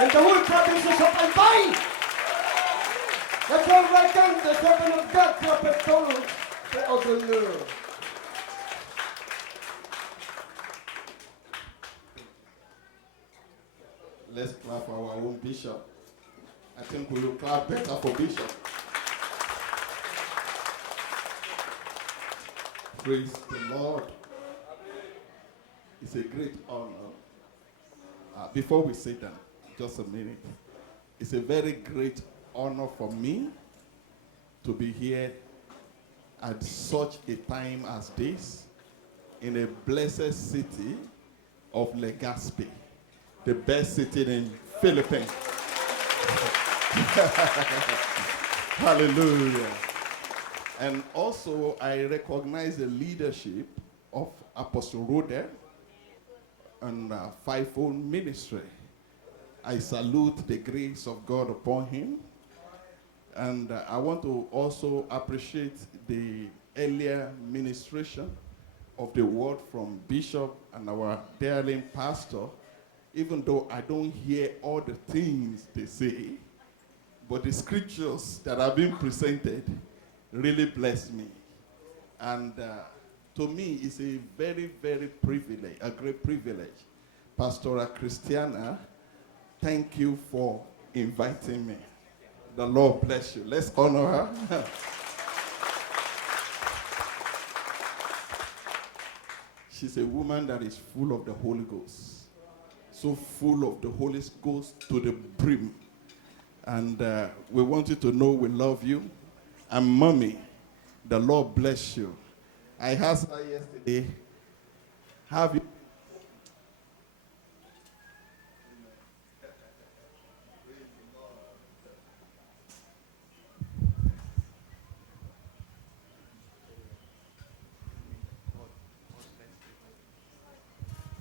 And the whole province is open by. That's all right down the servant of God, Prophet Paul, the other Lord. Let's clap for our own bishop. I think we will clap better for Bishop. Praise the Lord. It's a great honor. Before we sit down, just a minute. It's a very great honor for me to be here at such a time as this in a blessed city of Legazpi, the best city in Philippines. Hallelujah. And also, I recognize the leadership of Apostle Rode and fivefold ministry. I salute the grace of God upon him. And I want to also appreciate the earlier ministration of the word from Bishop and our darling pastor, even though I don't hear all the things they say, but the scriptures that have been presented really bless me. And to me, it's a very, very privilege, a great privilege. Pastora Christiana, thank you for inviting me. The Lord bless you. Let's honor her. She's a woman that is full of the Holy Ghost. So full of the Holy Ghost to the brim. And we want you to know we love you. And mommy, the Lord bless you. I asked her yesterday, have you?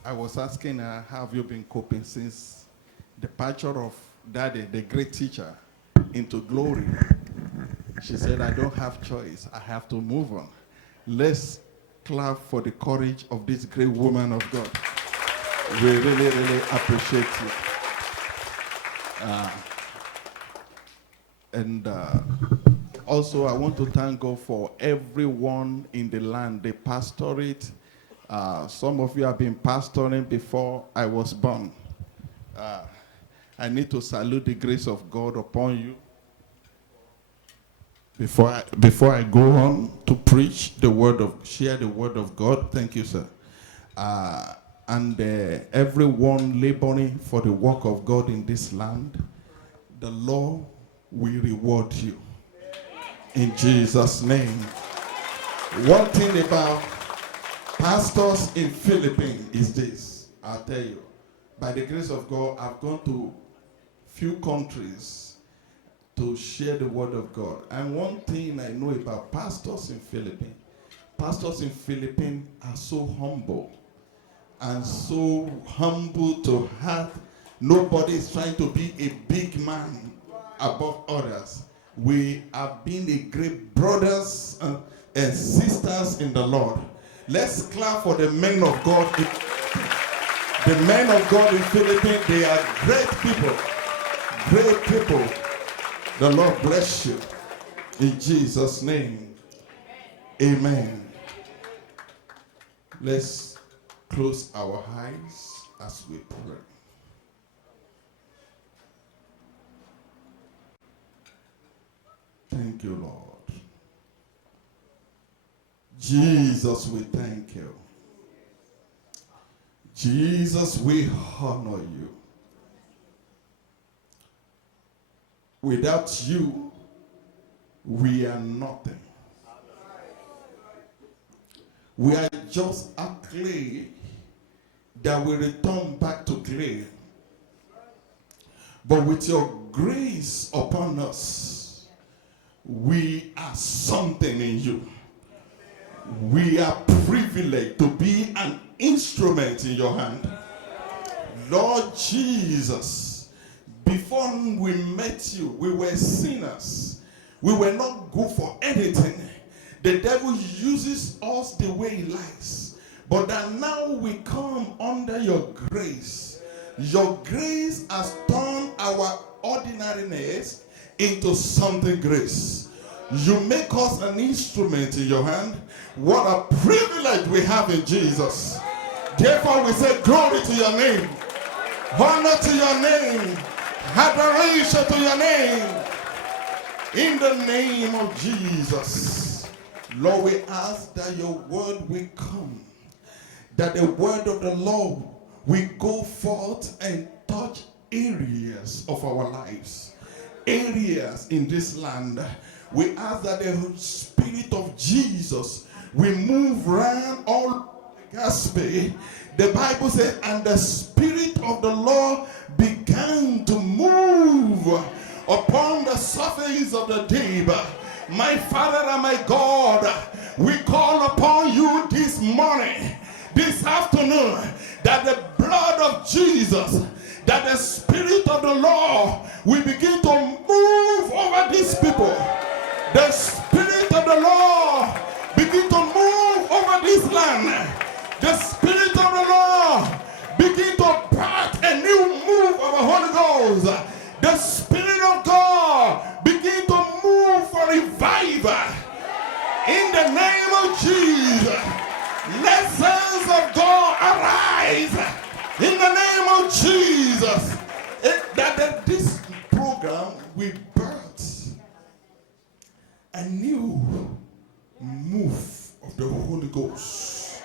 I was asking her, have you been coping since the departure of Daddy, the great teacher, into glory? She said, I don't have choice. I have to move on. Let's clap for the courage of this great woman of God. We really, really appreciate it. Also, I want to thank God for everyone in the land, the pastorate. Some of you have been pastoring before I was born. I need to salute the grace of God upon you. Before I go on to preach share the word of God, thank you, sir. And everyone laboring for the work of God in this land, the Lord will reward you. In Jesus' name. One thing about pastors in Philippines is this, I'll tell you. By the grace of God, I've gone to few countries to share the word of God. And one thing I know about pastors in Philippines are so humble. And so humble to heart. Nobody is trying to be a big man above others. We have been a great brothers and sisters in the Lord. Let's clap for the men of God. The men of God in Philippines, they are great people. Great people. The Lord bless you. In Jesus' name. Amen. Let's close our eyes as we pray. Thank you, Lord. Jesus, we thank you. Jesus, we honor you. Without you, we are nothing. We are just a clay that will return back to clay. But with your grace upon us, we are something in you. We are privileged to be an instrument in your hand. Lord Jesus, before we met you, we were sinners. We were not good for anything. The devil uses us the way he likes. But that now we come under your grace. Your grace has turned our ordinariness into something great. You make us an instrument in your hand. What a privilege we have in Jesus. Therefore we say glory to your name, honor to your name, adoration to your name. In the name of Jesus, Lord, we ask that your word will come, that the word of the Lord will go forth and touch areas of our lives, areas in this land. We ask that the Spirit of Jesus will move around all the gospel. The Bible says, and the Spirit of the Lord began to move upon the surface of the deep. My Father and my God, we call upon you this morning, this afternoon, that the blood of Jesus, that the Spirit of the Lord will begin to move over these people. The Spirit of the Lord begin to move over this land. The Spirit of the Lord begin to birth a new move of the Holy Ghost. The Spirit of God begin to move for revival. In the name of Jesus, let sons of God arise. In the name of Jesus, that this program will birth a new move of the Holy Ghost.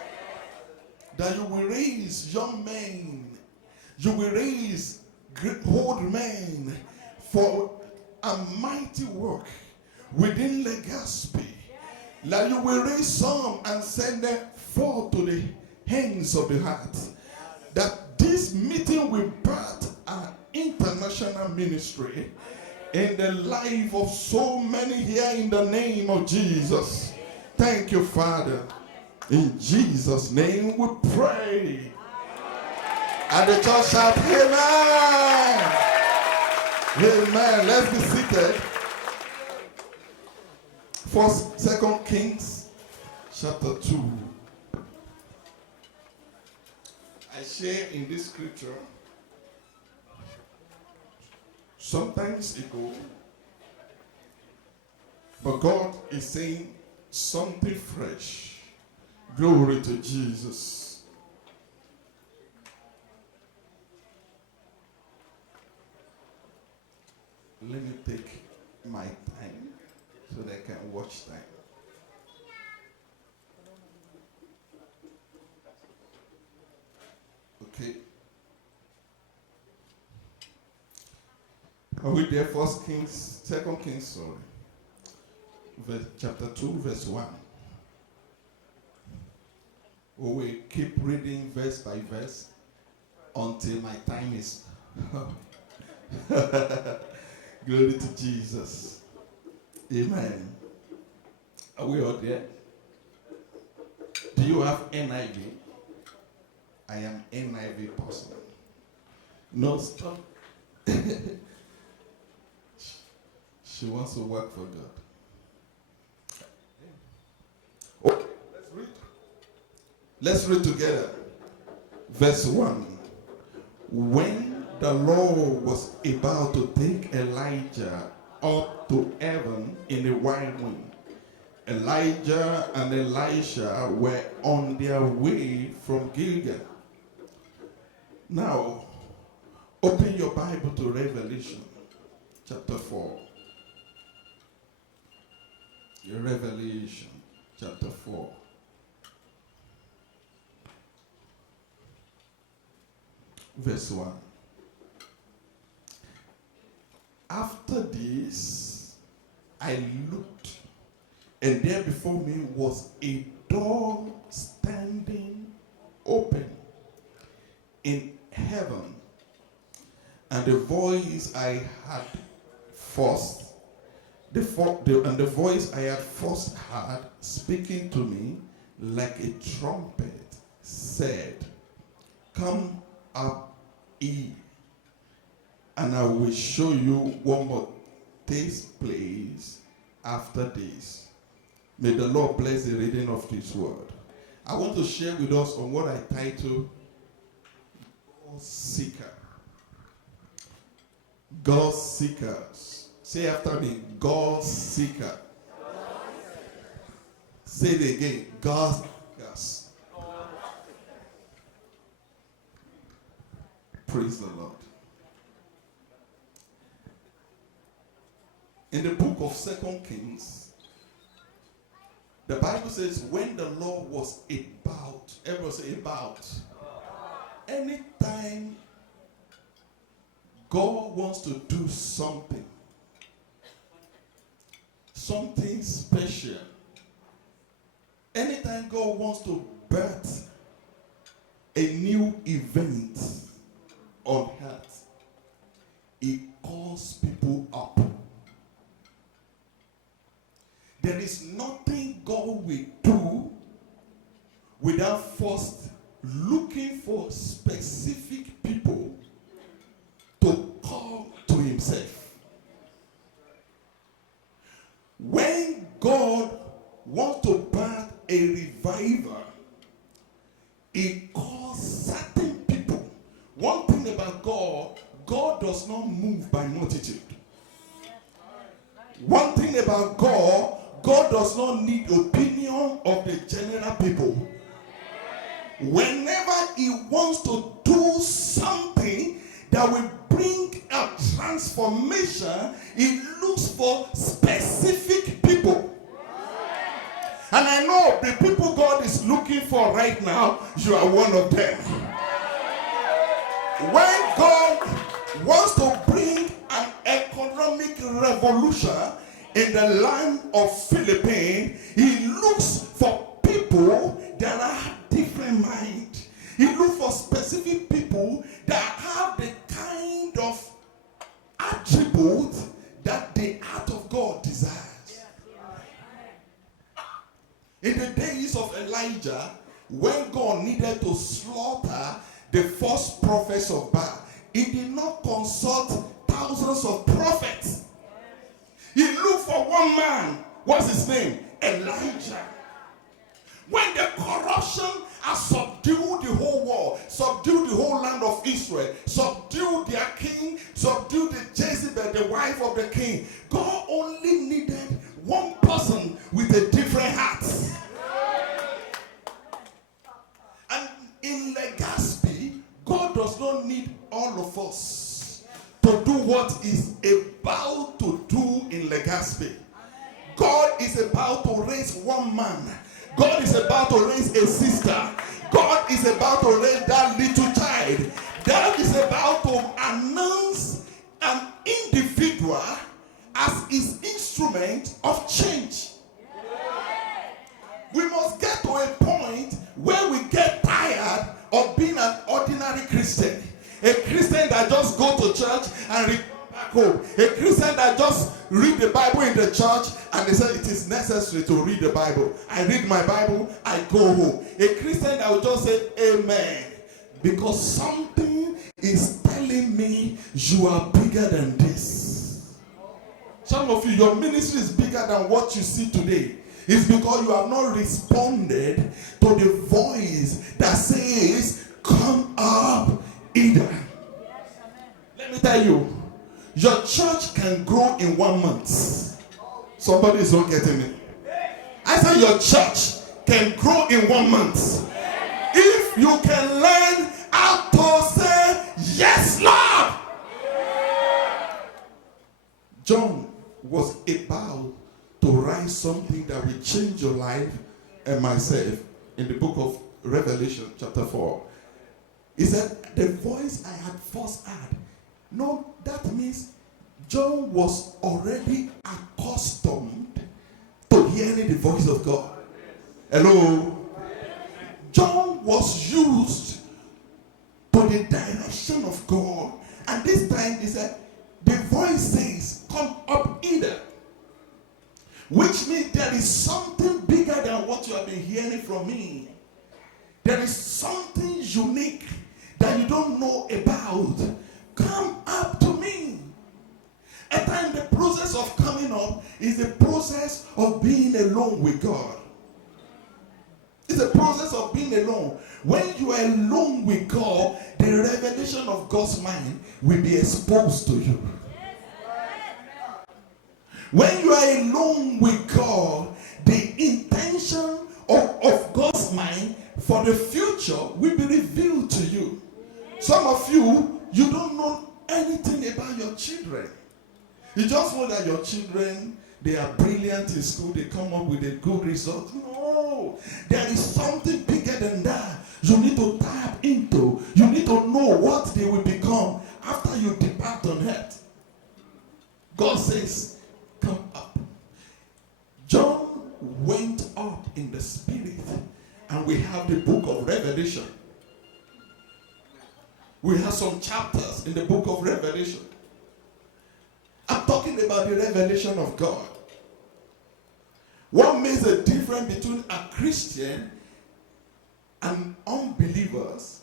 That you will raise young men, you will raise old men for a mighty work within Legazpi. That you will raise some and send them forth to the hands of the heart. That this meeting will birth an international ministry in the life of so many here in the name of Jesus. Thank you, Father. In Jesus' name we pray. And the church shout, amen. Amen. Let's be seated. First, 2 Kings, chapter 2. I share in this scripture sometimes ago, but God is saying something fresh. Glory to Jesus. Let me take my time so that I can watch time. Okay. Are we there? First Kings, 2 Kings, sorry. Chapter 2, verse 1. We will keep reading verse by verse until my time is glory to Jesus. Amen. Are we all there? Do you have NIV? I am NIV person. No, stop. She wants to work for God. Okay, let's read. Let's read together. Verse 1. When the Lord was about to take Elijah up to heaven in a whirlwind, Elijah and Elisha were on their way from Gilgal. Now, open your Bible to Revelation chapter 4. Revelation chapter 4. Verse 1. After this, I looked, and there before me was a door standing open in heaven, and the voice I had first, the voice I had first heard speaking to me like a trumpet said, "Come up here, and I will show you what will take place after this." May the Lord bless the reading of His word. I want to share with us on what I title Seeker. God seekers. Say after me, God seeker. Say it again, God seekers. Praise the Lord. In the book of 2 Kings, the Bible says when the Lord was about, everyone say about. Anytime God wants to do something special, anytime God wants to birth a new event on earth, He calls people up. There is nothing God will do without first looking for specific people to call to Himself. When God wants to birth a revival, He calls certain people. One thing about God, God does not move by multitude. One thing about God, God does not need opinion of the general people. Whenever He wants to do something that will bring a transformation, He looks for specific people. And I know the people God is looking for right now, you are one of them. When God wants to bring an economic revolution in the land of Philippines, He looks for people that have different mind. He looks for specific people that have the kind of attribute that the heart of God desires. In the days of Elijah, when God needed to slaughter the false prophets of Baal, He did not consult thousands of prophets. He looked for one man. What's his name? Elijah. When the corruption has subdued the whole world, subdued the whole land of Israel, subdued their king, subdued the Jezebel, the wife of the king, God only needed one person with a different heart. And in Legazpi, God does not need all of us to do what He's about to do in Legazpi. God is about to raise one man. God is about to raise a sister. God is about to raise that little child. God is about to announce an individual as His instrument of change. We must get to a point where we get tired of being an ordinary Christian. A Christian that just go to church and return back home. A Christian that just read the Bible in the church and they say it is necessary to read the Bible. I read my Bible, I go home. A Christian that will just say amen because something is telling me you are bigger than this. Some of you, your ministry is bigger than what you see today. It's because you have not responded to the voice that says, come up either. Let me tell you, your church can grow in 1 month. Somebody is not getting me. I said your church can grow in 1 month. If you can learn how to say, yes, Lord. John was about to write something that will change your life and myself in the book of Revelation chapter 4. He said, the voice I had first heard. No, that means John was already accustomed to hearing the voice of God. Hello? John was used to the direction of God. And this time he said, the voice says, come up either. Which means there is something bigger than what you have been hearing from me. There is something unique that you don't know about. Come up to me. At times the process of coming up is the process of being alone with God. It's a process of being alone. When you are alone with God, the revelation of God's mind will be exposed to you. When you are alone with God, the intention of God's mind for the future will be revealed to you. Some of you, you don't know anything about your children. You just know that your children, they are brilliant in school, they come up with a good result. No, there is something bigger than that. You need to tap into. You need to know what they will become after you depart on earth. God says, come up. John went up in the spirit, and we have the book of Revelation. We have some chapters in the book of Revelation. I'm talking about the revelation of God. What makes a difference between a Christian and unbelievers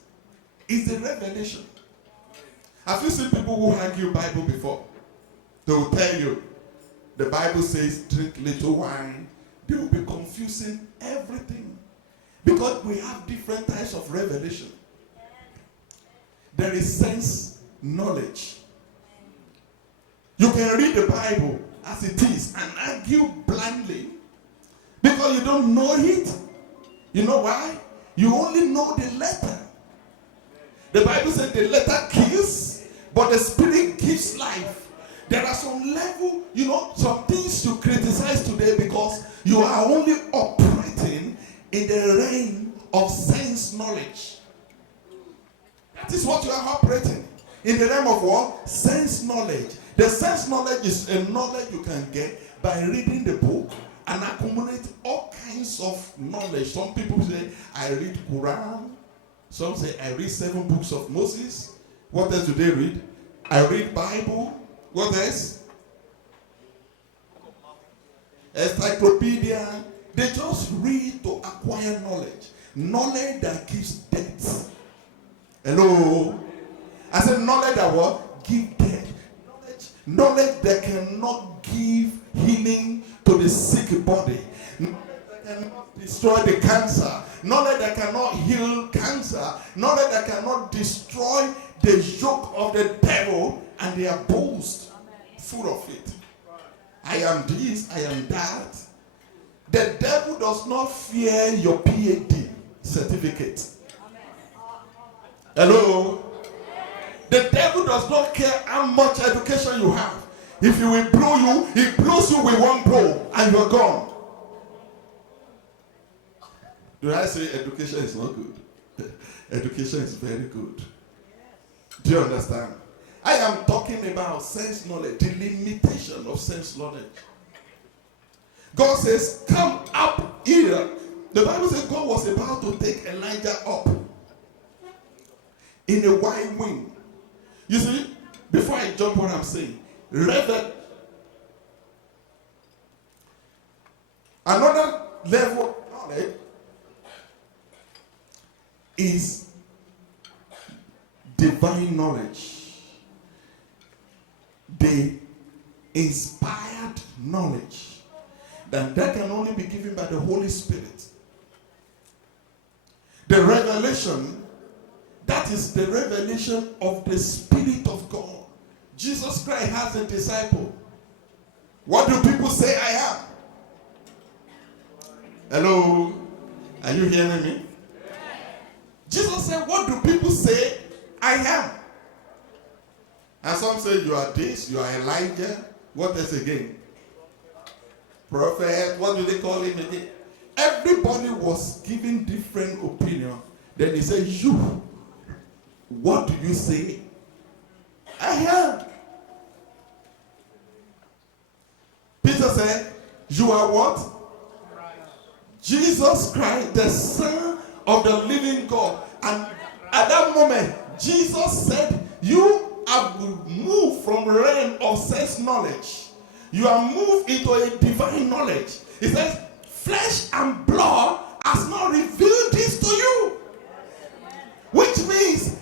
is the revelation. Have you seen people who argue Bible before? They will tell you, the Bible says, drink little wine. They will be confusing everything. Because we have different types of revelation. There is sense knowledge. You can read the Bible as it is and argue blindly because you don't know it. You know why? You only know the letter. The Bible said the letter kills, but the spirit gives life. There are some level, some things to criticize today because you are only operating in the realm of sense knowledge. That is what you are operating. In the realm of what? Sense knowledge. The sense knowledge is a knowledge you can get by reading the book and accumulate all kinds of knowledge. Some people say, I read Quran. Some say, I read 7 books of Moses. What else do they read? I read Bible. What else? Encyclopedia. They just read to acquire knowledge. Knowledge that gives depth. Hello? I said knowledge that what? Give depth. Knowledge that cannot give healing to the sick body. Knowledge that cannot destroy the cancer. Knowledge that cannot heal cancer. Knowledge that cannot destroy the yoke of the devil and their boast. Full of it. I am this, I am that. The devil does not fear your PhD certificate. Hello? The devil does not care how much education you have. If he will blow you, he blows you with one blow and you're gone. Do I say education is not good? Education is very good. Do you understand? I am talking about sense knowledge, the limitation of sense knowledge. God says, come up here. The Bible says God was about to take Elijah up in a white wind. You see, before I jump what I'm saying, another level of knowledge is divine knowledge. The inspired knowledge that can only be given by the Holy Spirit. The revelation, that is the revelation of the Spirit of God. Jesus Christ has a disciple. What do people say I am? Hello? Are you hearing me? Jesus said, what do people say I am? And some say you are this, you are Elijah. What else again? Prophet, what do they call him again? Everybody was giving different opinion. Then he said, you, what do you say? I am. Peter said, you are what? Jesus Christ, the Son of the living God. And at that moment, Jesus said, you have moved from the realm of sense knowledge. You are moved into a divine knowledge. He says, flesh and blood has not revealed this to you. Which means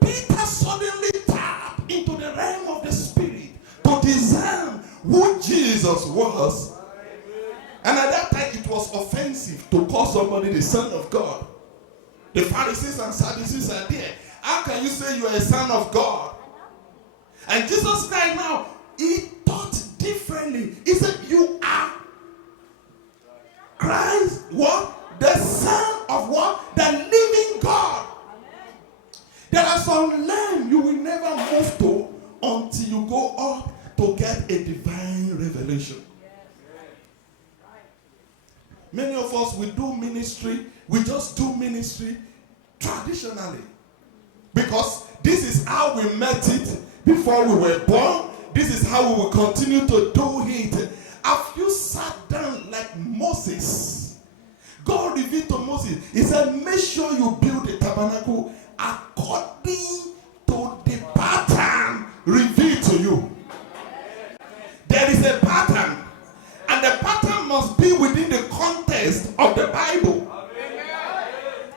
Peter suddenly tapped into the realm of the Spirit to discern who Jesus was. And at that time it was offensive to call somebody the Son of God. The Pharisees and Sadducees are there. How can you say you are a son of God? And Jesus Christ now, he taught different differently. He said, you are Christ, what? The Son of what? The living God. There are some land you will never move to until you go up to get a divine revelation. Many of us, we do ministry, we just do ministry traditionally. Because this is how we met it before we were born. This is how we will continue to do it. Have you sat down like Moses? God revealed to Moses, he said, make sure you build the tabernacle according to the pattern revealed to you. There is a pattern, and the pattern must be within the context of the Bible.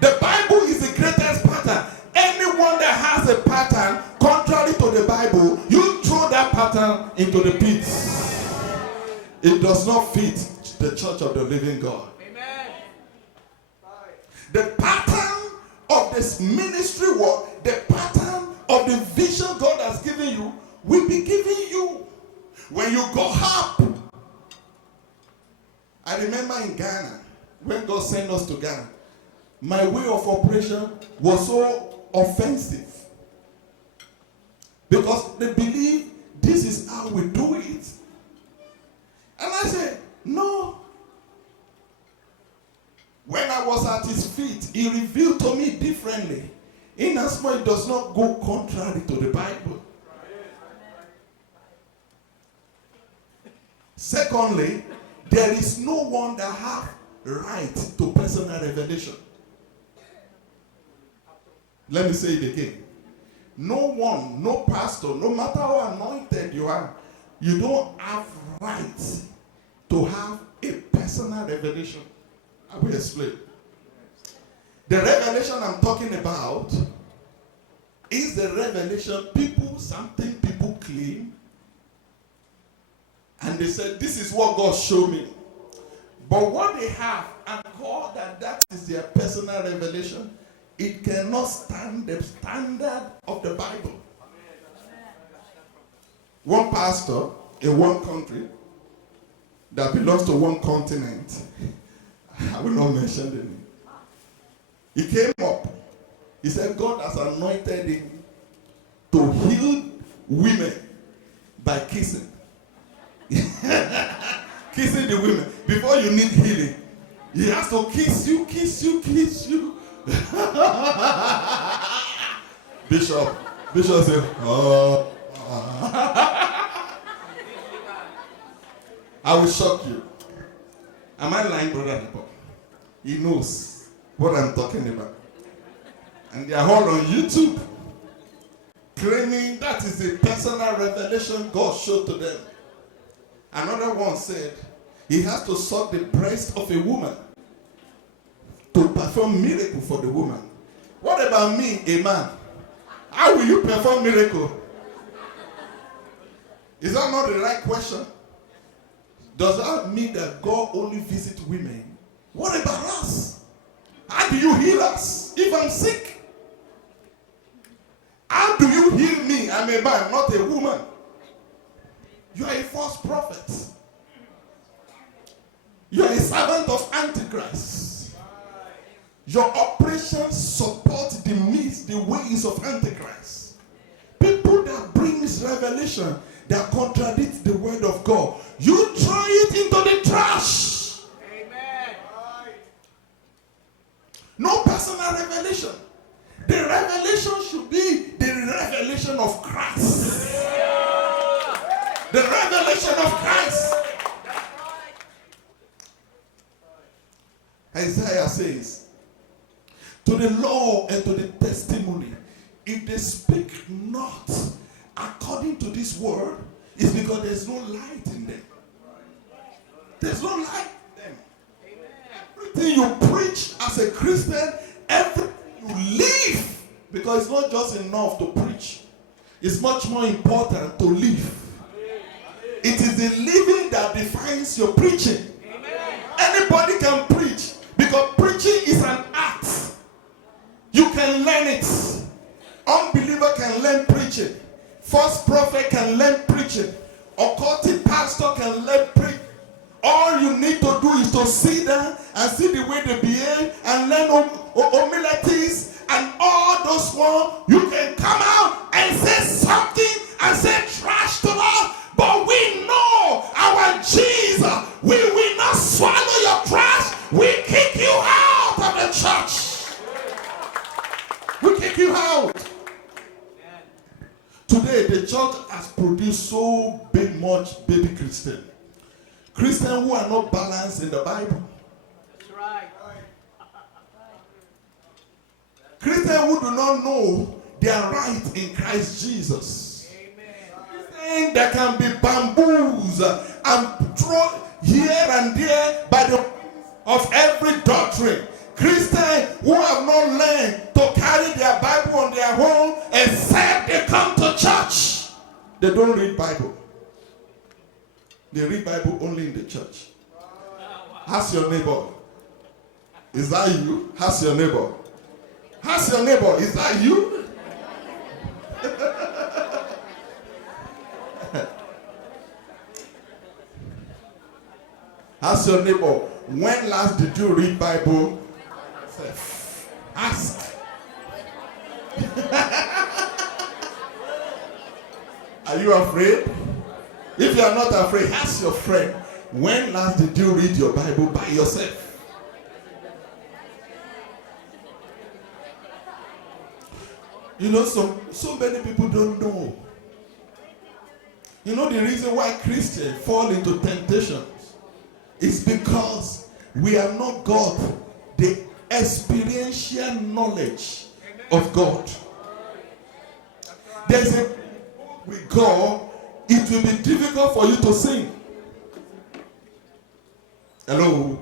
The Bible is the greatest pattern. Anyone that has a pattern contrary to the Bible, you throw that pattern into the pit. It does not fit the church of the living God. The pattern of this ministry work, the pattern of the vision God has given you, will be given you when you go up. I remember in Ghana, when God sent us to Ghana, my way of operation was so offensive. Because they believe this is how we do it. And I said, no. When I was at his feet, he revealed to me differently. In as much it does not go contrary to the Bible. Secondly, there is no one that has right to personal revelation. Let me say it again. No one, no pastor, no matter how anointed you are, you don't have right to have a personal revelation. I will explain. The revelation I'm talking about is the revelation something people claim, and they said, this is what God showed me. But what they have and call that is their personal revelation, it cannot stand the standard of the Bible. One pastor in one country that belongs to one continent, I will not mention the name. He came up. He said God has anointed him to heal women by kissing. Kissing the women. Before you need healing, he has to kiss you. Bishop said, oh. I will shock you. Am I lying, Brother Hippo? He knows what I'm talking about. And they are all on YouTube claiming that is a personal revelation God showed to them. Another one said he has to suck the breast of a woman to perform miracle for the woman. What about me, a man? How will you perform miracle? Is that not the right question? Does that mean that God only visits women? What about us? How do you heal us if I'm sick? How do you heal me? I'm a man, not a woman. You are a false prophet. You are a servant of Antichrist. Your operations support the ways of Antichrist. People that brings revelation that contradicts the word of God, you throw it into the trash. Amen. No personal revelation. The revelation should be the revelation of Christ. The revelation of Christ. Isaiah says, to the law and to the testimony, if they speak not according to this word, it's because there's no light in them. There's no light in them. Everything you preach as a Christian, everything you live, because it's not just enough to preach. It's much more important to live. It is the living that defines your preaching. Anybody can preach, because preaching is an art. You can learn it. Unbeliever can learn preaching. False prophet can learn preaching. occultic pastor can let preach. All you need to do is to sit down and see the way they behave and learn homilities and all those ones. You can come out and say something and say trash to us, but we know our Jesus. We will not swallow your trash. We kick you out of the church. We kick you out. Today, the church has produced so much baby Christian. Christians who are not balanced in the Bible. That's right. Christians who do not know their right in Christ Jesus. Christians that can be bamboozled and thrown here and there by the of every doctrine. Christians who have not learned to carry their Bible on their own except they come to church. They don't read Bible. They read Bible only in the church. Ask your neighbor. Is that you? Ask your neighbor. Ask your neighbor. Is that you? Ask your neighbor. When last did you read Bible? Ask. Are you afraid? If you are not afraid, ask your friend, when last did you read your Bible by yourself? You know, so many people don't know. You know the reason why Christians fall into temptations is because we have not got the experiential knowledge of God. There's a with God, it will be difficult for you to sing. Hello?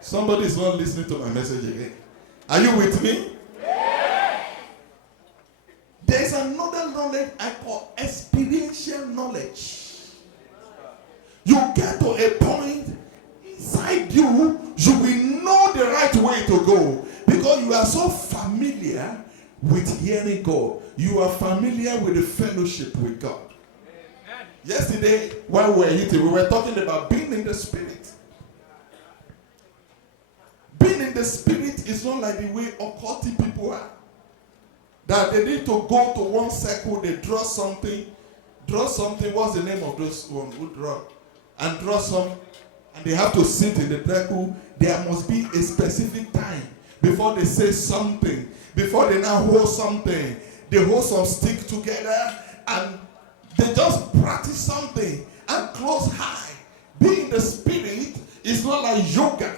Somebody is not listening to my message again. Are you with me? Yeah. There's another knowledge I call experiential knowledge. You get to a point inside you, you will know the right way to go because you are so familiar with hearing God. You are familiar with the fellowship with God. Amen. Yesterday, while we were eating, we were talking about being in the Spirit. Being in the Spirit is not like the way occultic people are. That they need to go to one circle, they draw something. What's the name of those ones who draw? And draw some, and they have to sit in the circle. There must be a specific time before they say something. Before they now hold something, they hold some stick together and they just practice something and close high. Being the Spirit is not like yoga.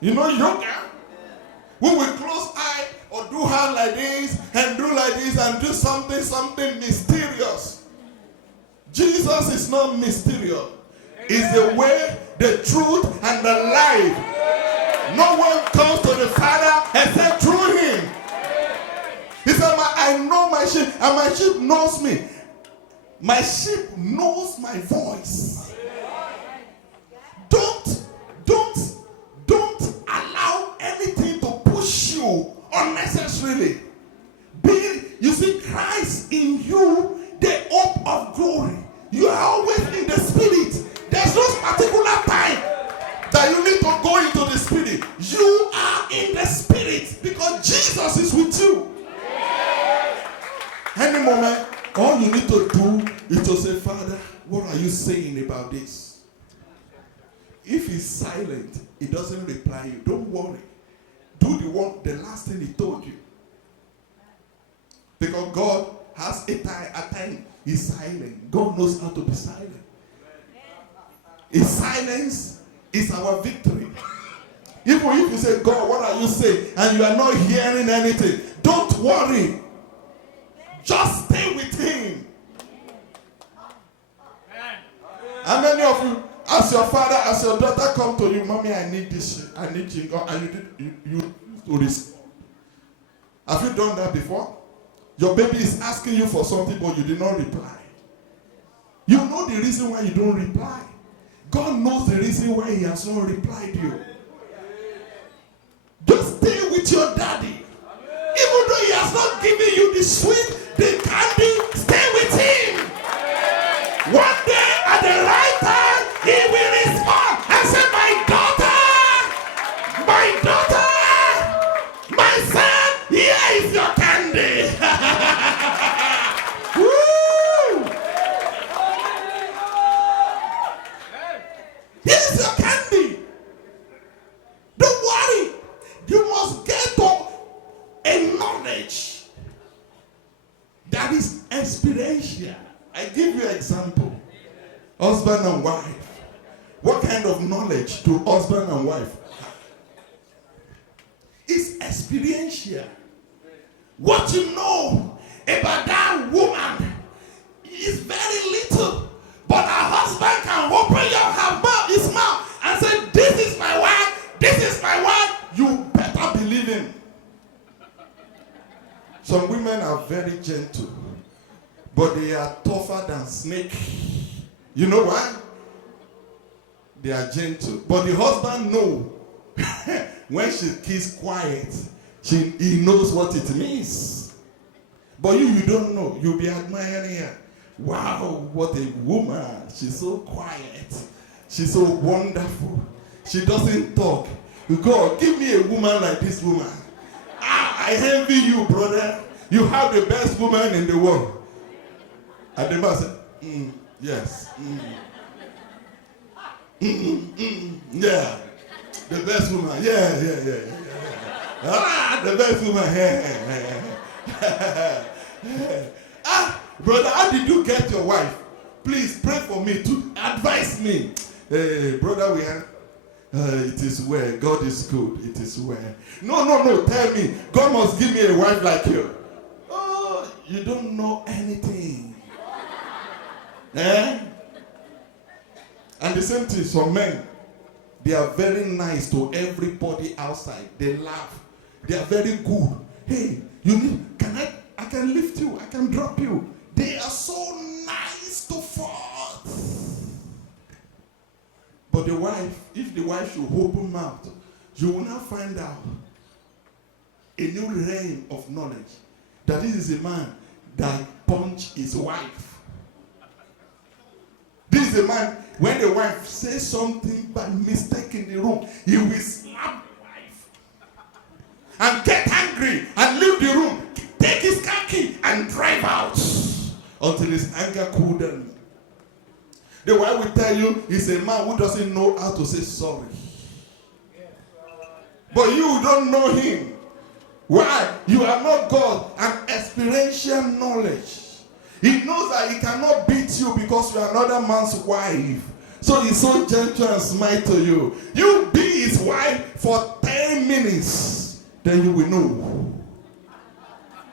You know yoga? We will close eye or do hand like this and do like this and do something mysterious. Jesus is not mysterious. It's the way, the truth, and the life. No one comes to the Father except through Him. He said, I know my sheep, and my sheep knows me. My sheep knows my voice. Don't allow anything to push you unnecessarily. You see Christ in you, the hope of glory. You are always in the Spirit. There's no particular time that you need to go into the Spirit. You are in the Spirit because Jesus is with you. Any moment, all you need to do is to say, Father, what are you saying about this? If he's silent, he doesn't reply you. Don't worry. Do the last thing he told you. Because God has a time he's silent. God knows how to be silent. His silence is our victory. Even if you say, God, what are you saying? And you are not hearing anything, don't worry. Just stay with Him. How many of you, as your father, as your daughter come to you, Mommy, I need this, I need you, and you to respond? Have you done that before? Your baby is asking you for something, but you did not reply. You know the reason why you don't reply. God knows the reason why He has not replied you. Just stay with your daddy. Even though He has not given you the sweet, the candy, stay with Him. One That is experiential. I give you an example. Husband and wife. What kind of knowledge do husband and wife have? It's experiential. What you know about that woman is very little. But a husband can open his mouth and say, this is my wife, this is my wife. You better believe him. Some women are very gentle, but they are tougher than snake. You know why? They are gentle. But the husband knows when she keeps quiet, he knows what it means. But you don't know. You'll be admiring her. Wow, what a woman. She's so quiet. She's so wonderful. She doesn't talk. God, give me a woman like this woman. I envy you, brother. You have the best woman in the world. And the man said, yes. Yeah. The best woman. Yeah. The best woman. Brother, how did you get your wife? Please pray for me to advise me. Brother, we have. It is well. God is good. It is well. No. Tell me. God must give me a wife like you. Oh, you don't know anything. And the same thing, some men, they are very nice to everybody outside. They laugh. They are very good. Hey, I can lift you. I can drop you. They are so nice to forth. But the wife, if the wife should open mouth, you will now find out a new realm of knowledge. That this is a man that punched his wife. This is a man, when the wife says something by mistake in the room, he will slap the wife and get angry and leave the room, take his car key and drive out until his anger cooled down. The wife will tell you he's a man who doesn't know how to say sorry. But you don't know him. Why? You are not God. An experiential knowledge. He knows that he cannot beat you because you are another man's wife. So he's so gentle and smile to you. You be his wife for 10 minutes. Then you will know.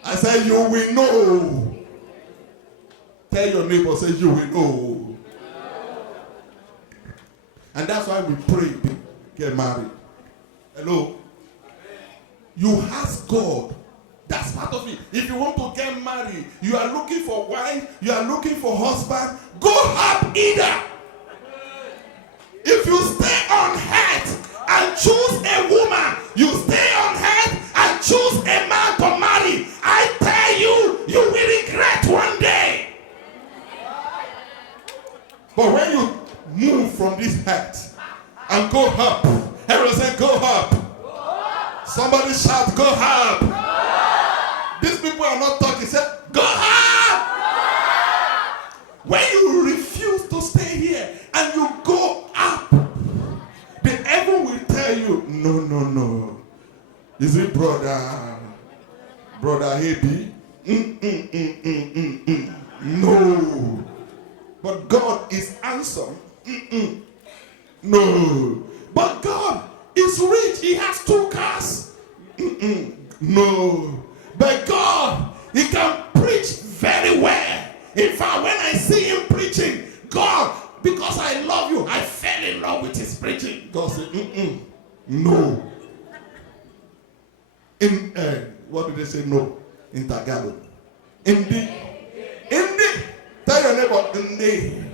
I said you will know. Tell your neighbor, say you will know. And that's why we pray, get married. Hello? You ask God. That's part of it. If you want to get married, you are looking for wife, you are looking for husband, go up either. If you stay on earth and choose a woman, you stay on earth and choose a man to marry, I tell you, you will regret one day. But when you move from this earth and go up, everyone say go up. Somebody shout, go up. These people are not talking. Say, go up. When you refuse to stay here and you go up, the heaven will tell you, no. Is it brother Abi? No. But God is handsome. No. But God is rich. He has 2 cars. No. But God, he can preach very well. In fact, when I see him preaching, God, because I love you, I fell in love with his preaching. God said, no. What do they say no? In Tagalog. Indeed. Tell your neighbor, indeed.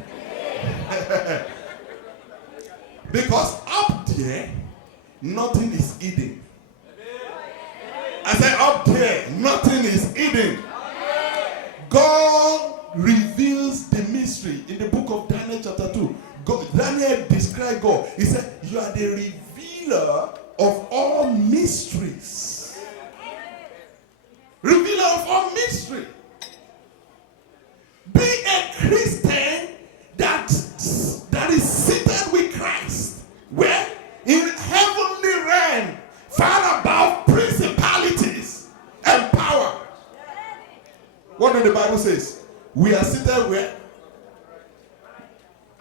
Because up there, nothing is hidden. I said up there, nothing is hidden. God reveals the mystery. In the book of Daniel chapter 2, Daniel described God. He said, you are the revealer of all mysteries. Revealer of all mystery. Be a Christian that is seated with Christ. Where? In heavenly realm, far above principalities and power. What did the Bible says? We are seated where?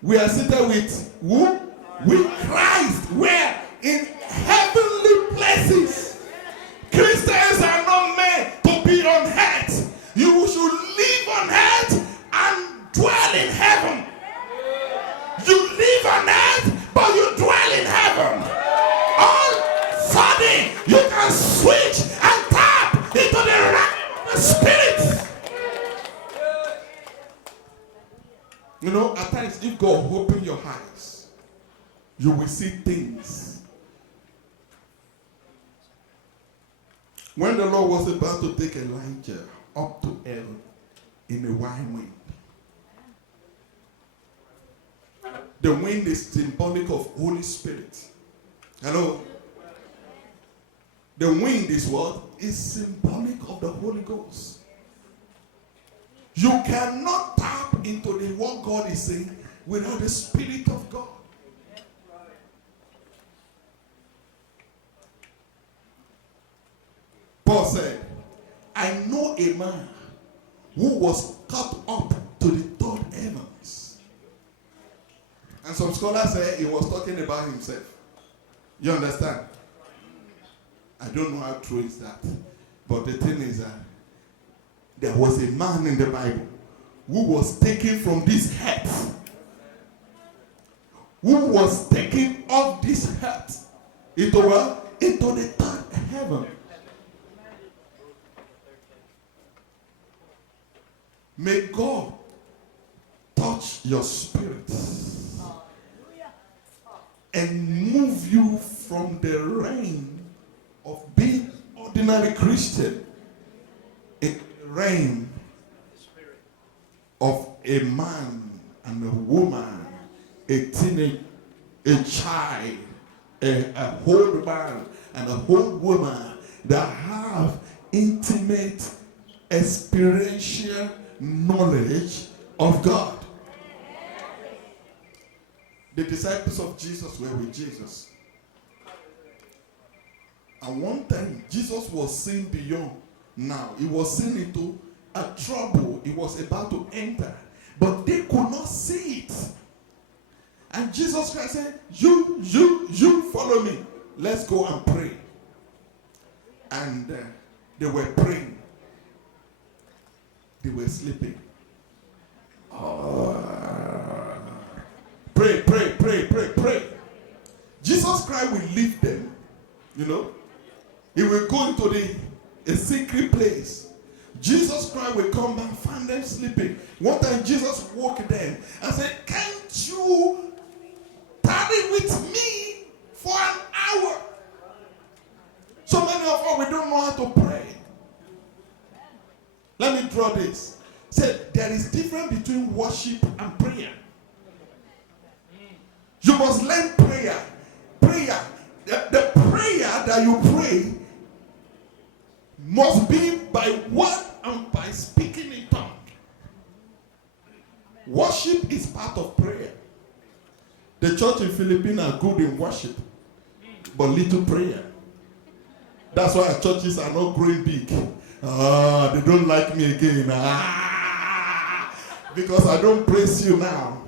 We are seated with who? With Christ. Where? In heavenly places. Christians are not meant to be on earth. You should live on earth and dwell in heaven. You live on earth, but you dwell in heaven. All sudden, you can switch and tap into the realm of the spirit. You know, at times, if God open your eyes, you will see things. When the Lord was about to take Elijah up to heaven in a wild wind, the wind is symbolic of Holy Spirit. Hello? The wind is what? Is symbolic of the Holy Ghost. You cannot tap into what God is saying without the Spirit of God. Paul said, I know a man who was caught up to the third heavens. And some scholars say he was talking about himself. You understand? I don't know how true is that. But the thing is that there was a man in the Bible who was taken from this earth. Who was taken off this earth into the third heaven. May God touch your spirit and move you from the reign of being ordinary Christian in the reign of a man and a woman, a teenage, a child, a old man and a old woman that have intimate, experiential knowledge of God. The disciples of Jesus were with Jesus. And one time, Jesus was seen beyond now. He was seen into a trouble he was about to enter. But they could not see it. And Jesus Christ said, you follow me. Let's go and pray. And they were praying. They were sleeping. Pray, pray, pray, pray, pray. Jesus Christ will leave them, you know. He will go into a secret place. Jesus Christ will come back and find them sleeping. One time Jesus woke them and said, can't you tarry with me for an hour? So many of us, we don't know how to pray. Let me draw this. Said there is difference between worship and prayer. You must learn prayer. Prayer. The prayer that you pray must be by word and by speaking in tongue. Worship is part of prayer. The church in Philippines are good in worship, but little prayer. That's why our churches are not growing big. They don't like me again. Because I don't praise you now.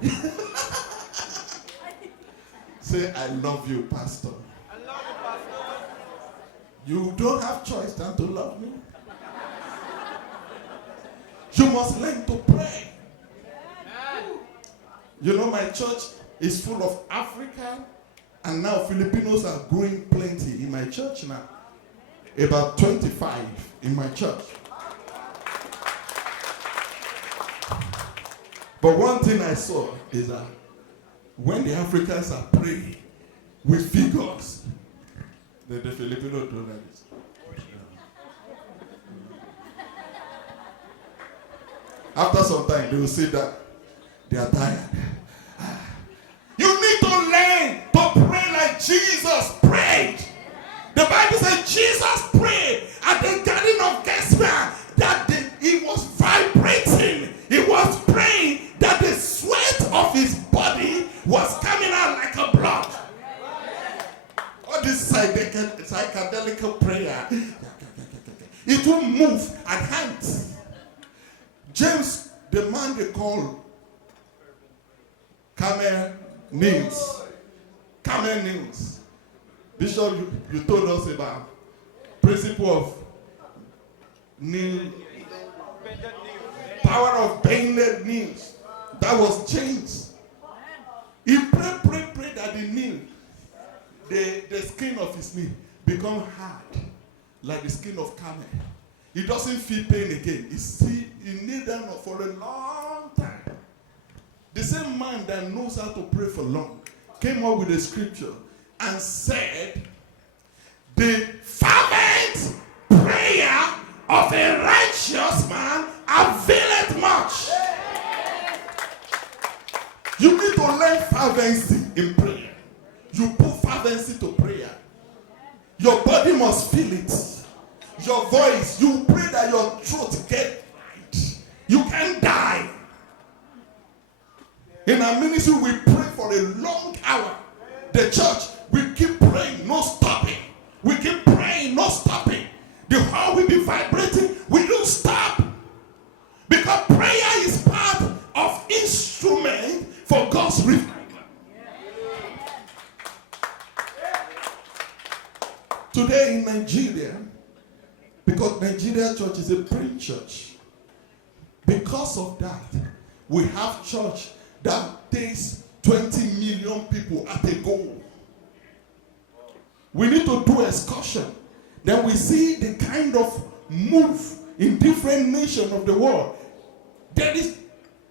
Say, I love you, Pastor. I love you, Pastor. You don't have choice than to love me. You must learn to pray. You know, my church is full of African, and now Filipinos are growing plenty in my church now. About 25 in my church. But one thing I saw is that when the Africans are praying with figures, the Filipinos do like this. After some time, they will see that they are tired. You need to learn to pray like Jesus prayed. The Bible says Jesus prayed at the Garden of Gethsemane that he was vibrating. He was praying that the sweat of his body was coming out like a blood. All this psychedelic prayer, it will move at hands. James, the man they call Camel Nils. Camel Nils. Bishop, you told us about principle of Nil. Power of bended knees. That was James. He prayed that the knee, the skin of his knee, become hard, like the skin of camel. He doesn't feel pain again. He kneel down for a long time. The same man that knows how to pray for long came up with a scripture and said, the fervent prayer of a righteous man availeth much. You need to learn fervency in prayer. You put fervency to prayer. Your body must feel it. Your voice, you pray that your throat get right. You can't die. In our ministry, we pray for a long hour. The church, we keep praying, no stopping. We keep praying, no stopping. The hall will be vibrating. We don't stop. Because prayer is part of instrument for God's revival. Today in Nigeria, because Nigeria church is a praying church, because of that, we have church that takes 20 million people at a go. We need to do excursion. Then we see the kind of move in different nations of the world. There is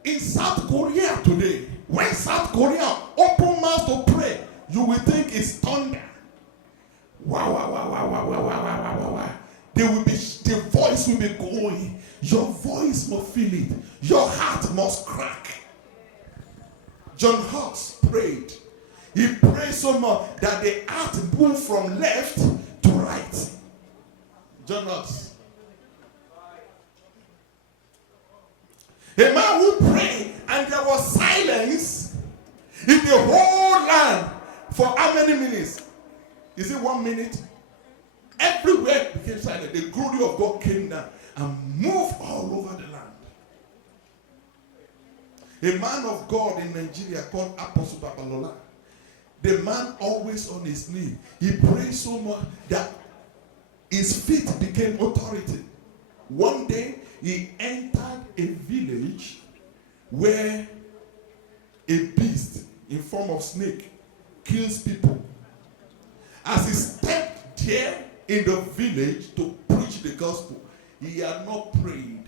in South Korea today. When South Korea open mouth to pray, you will think it's thunder. Wow, wow, wow, wow, wow, wow, wow, wow, wow, wow. The voice will be going. Your voice must feel it. Your heart must crack. John Hawks prayed. He prayed so much that the heart moved from left to right. John Hawks. A man who prayed and there was silence in the whole land for how many minutes? Is it 1 minute? Everywhere became silent. The glory of God came down and moved all over the land. A man of God in Nigeria called Apostle Babalola. The man always on his knee. He prayed so much that his feet became authority. One day he entered a village where a beast in form of snake kills people. As he stepped there in the village to preach the gospel, he had not prayed.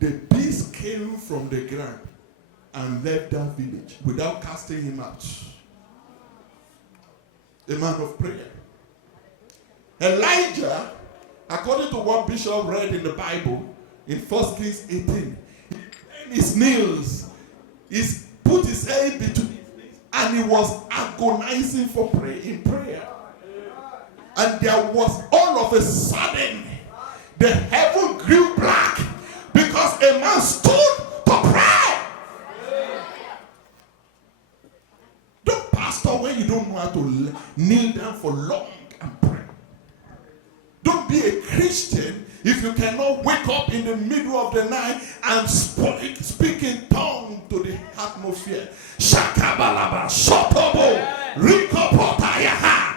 The beast came from the ground and left that village without casting him out. A man of prayer. Elijah, according to what Bishop read in the Bible, in 1 Kings 18, his knees, he put his head between his knees, and he was agonizing for prayer in prayer. And there was all of a sudden, the heaven grew black because a man stood to pray. Don't pastor when you don't know how to kneel down for long and pray. Don't be a Christian if you cannot wake up in the middle of the night and speak in tongue to the atmosphere. Shakabalaba, Shotobo, Rikopotayaha.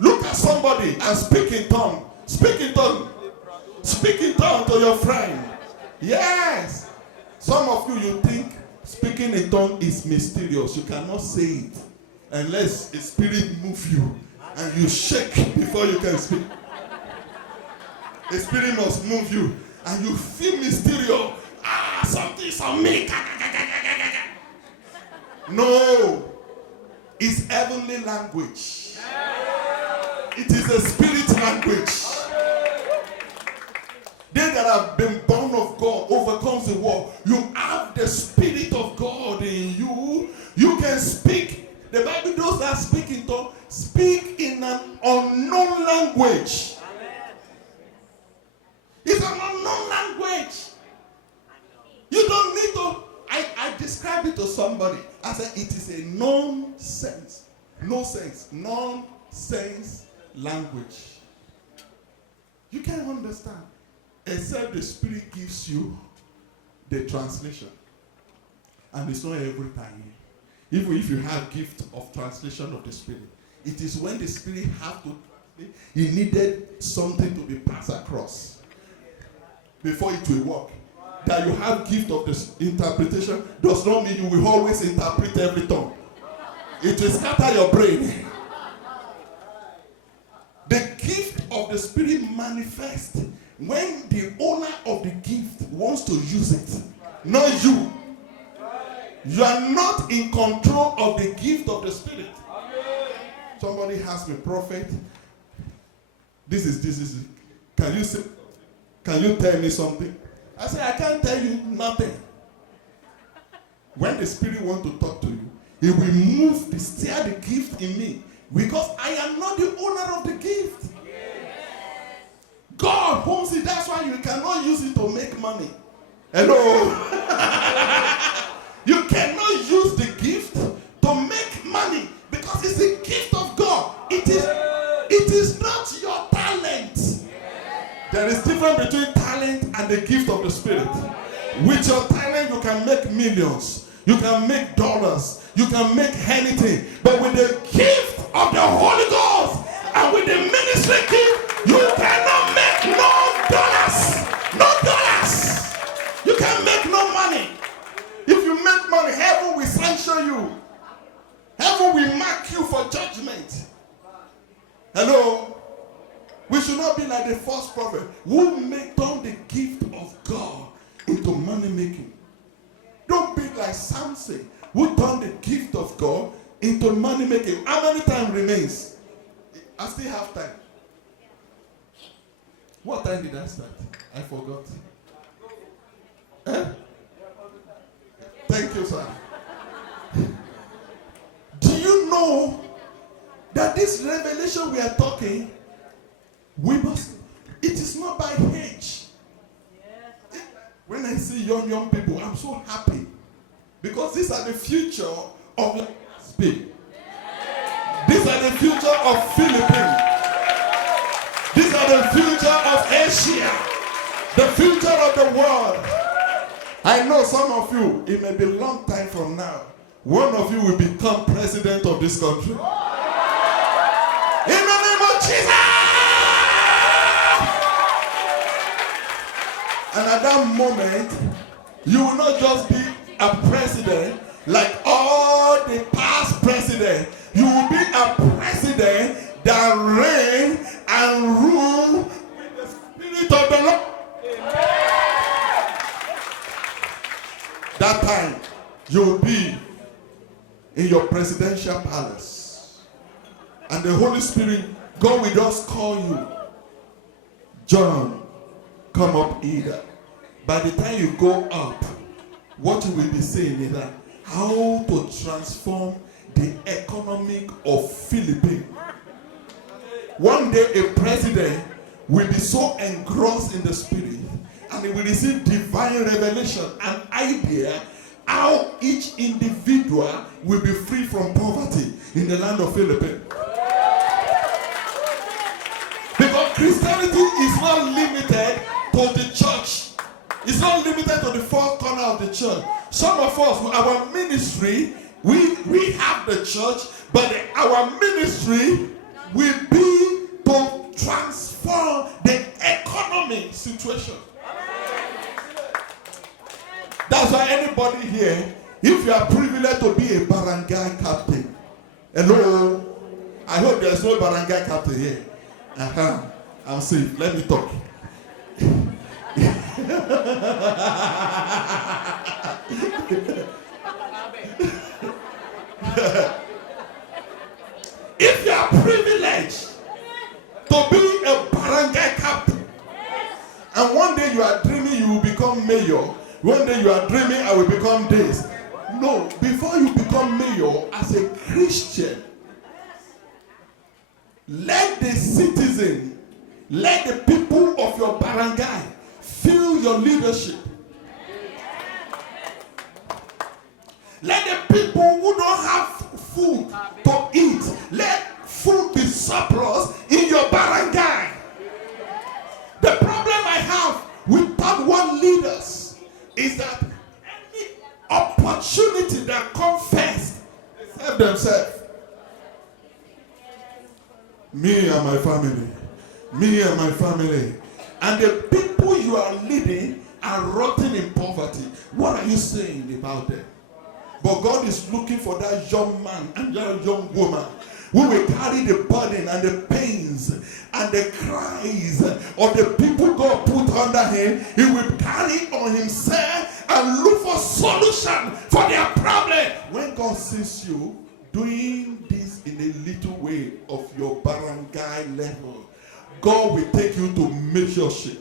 Look at somebody and speak in tongue. Speak in tongue. Speak in tongue to your friend. Yes. Some of you think speaking in tongue is mysterious. You cannot say it unless a spirit moves you and you shake before you can speak. The spirit must move you and you feel mysterious. Something's on me. No. It's heavenly language. It is a spirit language. They that have been born of God overcomes the world. You have the Spirit of God in you. You can speak. The Bible, those that speak in tongues, speak in an unknown language. It's an unknown language. You don't need to. I describe it to somebody. I said it is a nonsense language. You can't understand. except the Spirit gives you the translation. And it's not every time. Even if you have gift of translation of the Spirit, it is when the Spirit have to translate, he needed something to be passed across before it will work. That you have gift of this interpretation does not mean you will always interpret every tongue. It will scatter your brain. The gift of the Spirit manifests when the owner of the gift wants to use it, not you. You are not in control of the gift of the Spirit. Somebody asked me, prophet, this is. Can you tell me something? I said, I can't tell you nothing. When the Spirit wants to talk to you, he will steer the gift in me. Because I am not the owner of the gift. God owns it. That's why you cannot use it to make money. Hello? You cannot use the gift to make money because it's a gift of God. It is not your talent. There is difference between talent and the gift of the Spirit. With your talent, you can make millions. You can make dollars. You can make anything. But with the gift of the Holy Ghost and with the ministry gift, you cannot make no dollars. No dollars. You can make no money. If you make money, heaven will sanction you. Heaven will mark you for judgment. Hello? We should not be like the false prophet who turned the gift of God into money making. Don't be like Samson who turned the gift of God into money making. How many time remains? I still have time. What time did I start? I forgot. Thank you, sir. Do you know that this revelation we are talking, it is not by age. When I see young people, I'm so happy. Because these are the future of Spain. These are the future of Philippines. These are the future of Asia. The future of the world. I know some of you, it may be a long time from now, one of you will become president of this country. In the name of Jesus! And at that moment, you will not just be a president like all the past presidents. You will be a president that reign and rule with the Spirit of the Lord. That time, you will be in your presidential palace. And the Holy Spirit, God will just call you. John, come up either. By the time you go up, what you will be saying is that how to transform the economic of Philippines. One day a president will be so engrossed in the Spirit and he will receive divine revelation, an idea how each individual will be free from poverty in the land of Philippines. Because Christianity is not limited to the church. It's not limited to the four corners of the church. Some of us, our ministry, we have the church, but our ministry will be to transform the economic situation. That's why anybody here, if you are privileged to be a barangay captain, hello, I hope there's no barangay captain here. I'm safe. Let me talk. If you are privileged to be a barangay captain, and one day you are dreaming you will become mayor, one day you are dreaming I will become this. No, before you become mayor, as a Christian, let the citizen, let the people of your barangay feel your leadership. Let the people who don't have food to eat, let food be surplus in your barangay. The problem I have is that any opportunity that comes first, they serve themselves. Me and my family. Me and my family. And the people you are leading are rotting in poverty. What are you saying about them? But God is looking for that young man and that young woman who will carry the burden and the pains and the cries of the people God put under him. He will carry on himself and look for solution for their problem. When God sees you doing this in a little way of your barangay level, God will take you to mayorship.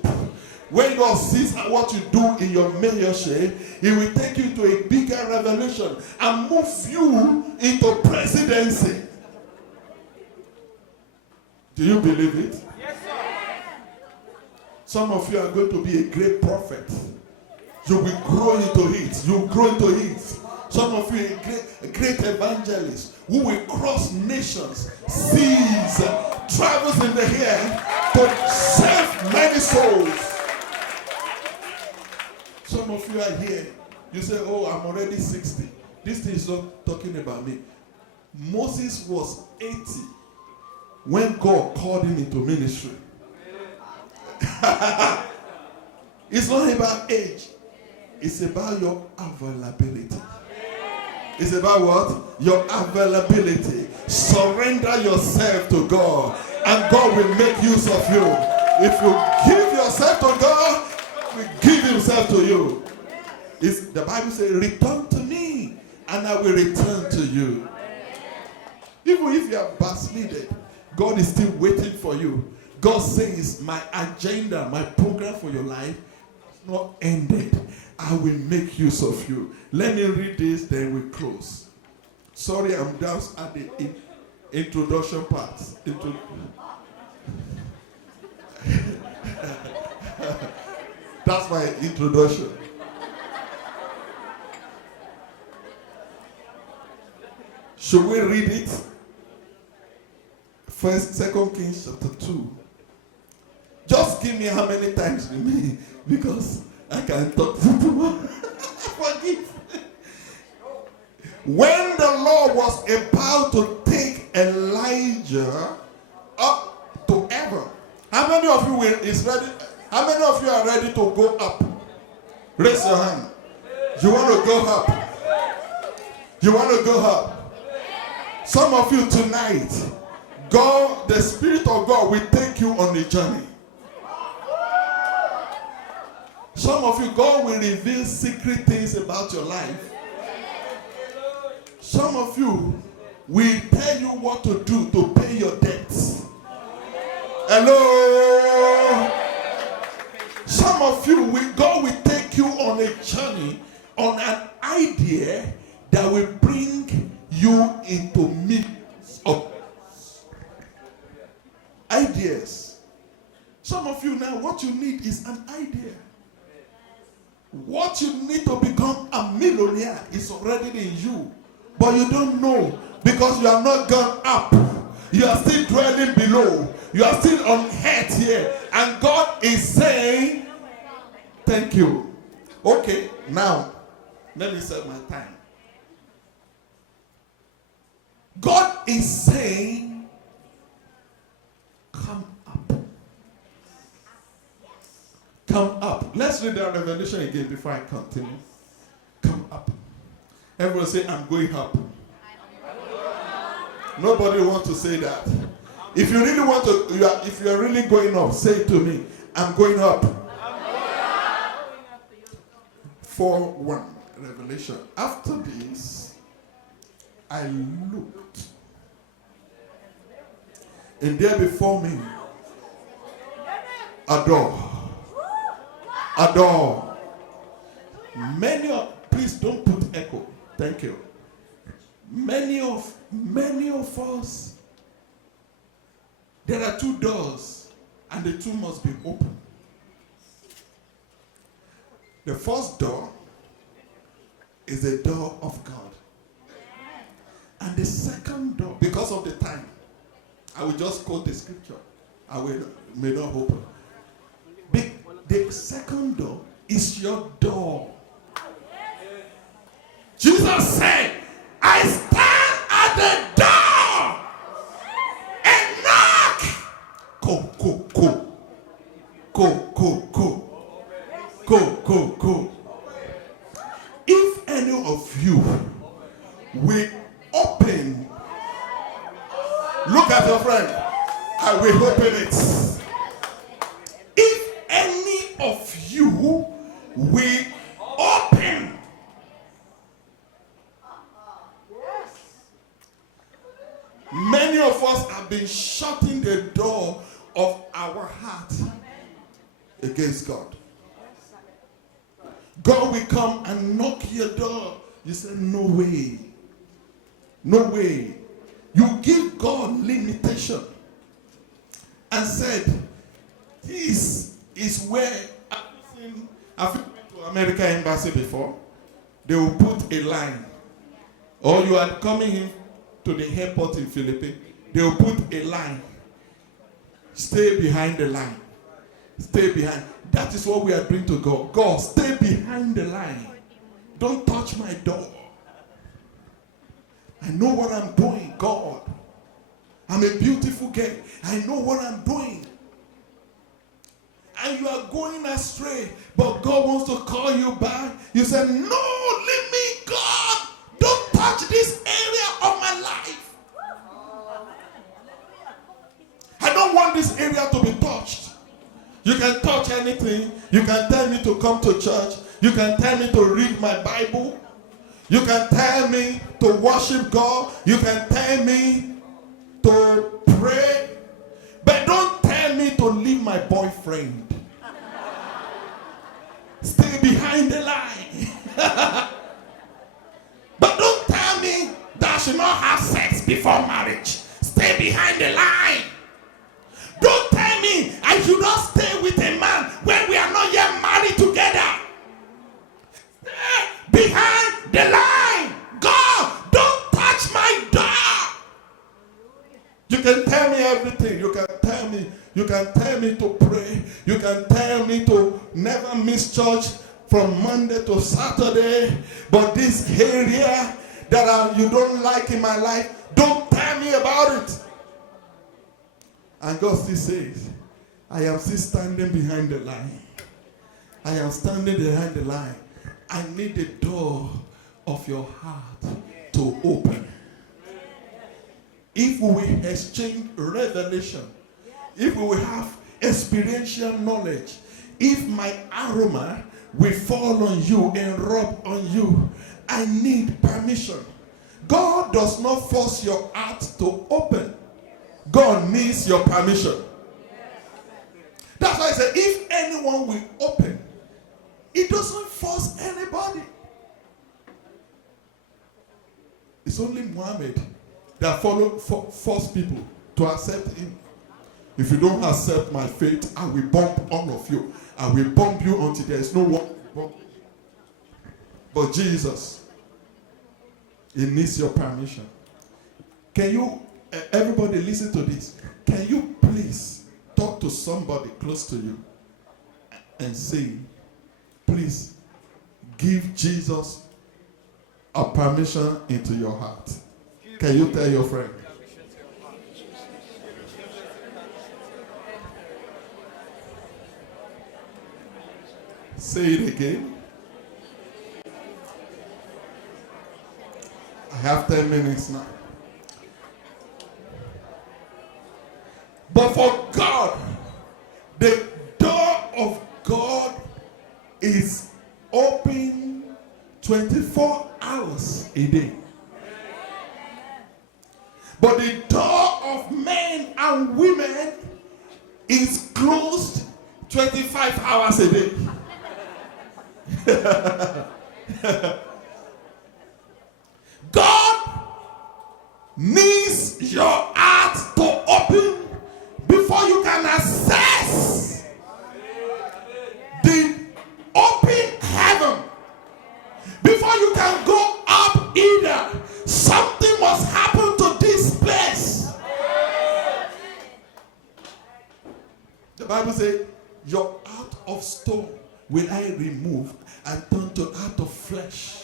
When God sees what you do in your mayorship, he will take you to a bigger revelation and move you into presidency. Do you believe it? Yes, sir. Some of you are going to be a great prophet. You will grow into it. You will grow into it. Some of you are a great evangelist who will cross nations, seas, travels in the air to save many souls. Some of you are here. You say, oh, I'm already 60. This thing is not talking about me. Moses was 80 when God called him into ministry. It's not about age. It's about your availability. It's about what? Your availability. Surrender yourself to God, and God will make use of you. If you give yourself to God, will give himself to you. The Bible says, return to me and I will return to you. Even if you are backslided, God is still waiting for you. God says, my agenda, my program for your life is not ended. I will make use of you. Let me read this, then we close. Sorry, I'm down at the introduction part. That's my introduction. Should we read it? Second Kings chapter 2. Just give me how many times you mean, because I can talk too much. Forgive. When the Lord was about to take Elijah up to heaven, how many of you is ready? How many of you are ready to go up? Raise your hand. You want to go up? You want to go up? Some of you tonight, God, the Spirit of God will take you on a journey. Some of you, God will reveal secret things about your life. Some of you will tell you what to do to pay your debts. Hello? Some of you, God will take you on a journey, on an idea that will bring you into millions of ideas. Some of you now, what you need is an idea. What you need to become a millionaire is already in you, but you don't know because you have not gone up. You are still dwelling below. You are still on earth here, and God is saying, thank you. Okay, now let me set my time. God is saying, come up. Come up. Let's read that Revelation again before I continue. Come up. Everyone say, I'm going up. Nobody wants to say that. If you really want to, if you are really going up, say it to me. I'm going up. 4:1 Revelation. After this, I looked, and there before me a door. A door. Please don't put echo. Thank you. Many of us, there are two doors, and the two must be open. The first door is the door of God. And the second door, because of the time, I will just quote the scripture. I may not open. The second door is your door Jesus said, I stand at the door and knock. Go, go, go. Go, go, go. Go, go, go. If any of you will open, look at your friend, I will open it. If any of you will open, many of us have been shutting the door of our heart against God. God will come and knock your door. You say, no way. No way. You give God limitation and said, this is where I've been to American Embassy before. They will put a line. Or you are coming in to the airport in Philippines. They will put a line. Stay behind the line. Stay behind. That is what we are doing to God. God, stay behind the line. Don't touch my door. I know what I'm doing, God. I'm a beautiful girl. I know what I'm doing. And you are going astray, but God wants to call you back. You say, no, leave me, God. Don't touch this area of my life. I don't want this area to be touched. You can touch anything. You can tell me to come to church. You can tell me to read my Bible. You can tell me to worship God. You can tell me to pray. But don't tell me to leave my boyfriend. Stay behind the line. But don't tell me that I should not have sex before marriage. Stay behind the line. Don't tell me I should not stay with a man when we are not yet married together. Stay behind the line. God, don't touch my door. You can tell me everything. You can tell me to pray. You can tell me to never miss church from Monday to Saturday. But this area that you don't like in my life, don't tell me about it. And God still says, I am still standing behind the line. I am standing behind the line. I need the door of your heart to open. If we will exchange revelation, if we will have experiential knowledge, if my aroma will fall on you and rub on you, I need permission. God does not force your heart to open. God needs your permission. That's why I say, if anyone will open, it doesn't force anybody. It's only Muhammad that force people to accept him. If you don't accept my faith, I will bomb all of you. I will bomb you until there is no one to bomb. But Jesus, he needs your permission. Can you, everybody listen to this. Can you please talk to somebody close to you and say, please give Jesus a permission into your heart? Can you tell your friend? Say it again. I have 10 minutes now. But for God, the door of God is open 24 hours a day. But the door of men and women is closed 25 hours a day. God needs your heart to open before you can access the open heaven. Before you can go up either, something must happen to this place. The Bible says, your heart of stone will I remove and turn to heart of flesh.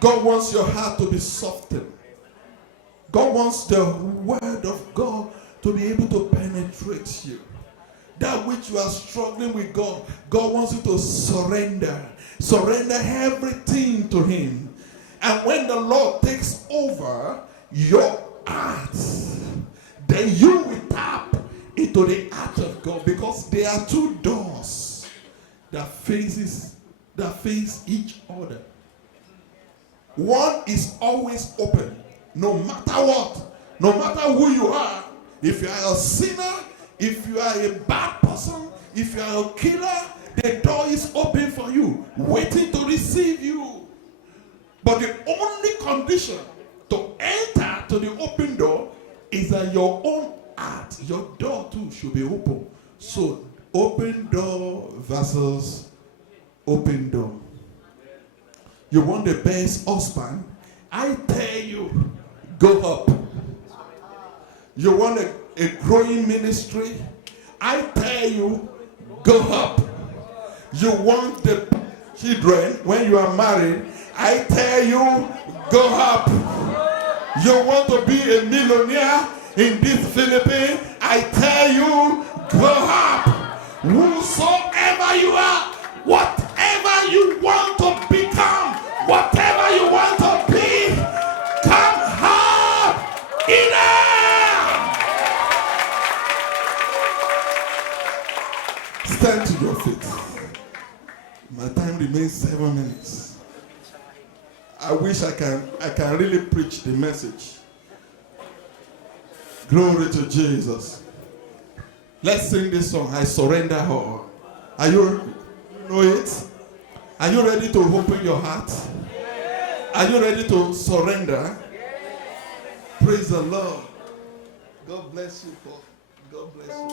God wants your heart to be softened. God wants the word of God to be able to penetrate you. That which you are struggling with God, God wants you to surrender. Surrender everything to Him. And when the Lord takes over your heart, then you will tap into the heart of God, because there are two doors that face each other. One is always open, no matter what, no matter who you are. If you are a sinner, if you are a bad person, if you are a killer, the door is open for you, waiting to receive you. But the only condition to enter to the open door is that your own heart, your door too, should be open. So, open door versus open door. You want the best husband? I tell you, go up. You want a growing ministry? I tell you, go up. You want the children when you are married? I tell you, go up. You want to be a millionaire in this Philippines? I tell you, go up. Whosoever you are, whatever you want to become, whatever you want to be, come up in there. Stand to your feet. My time remains 7 minutes. I wish I can really preach the message. Glory to Jesus. Let's sing this song, I Surrender All. Are you know it? Are you ready to open your heart? Are you ready to surrender? Praise the Lord. God bless you, Paul. God bless you.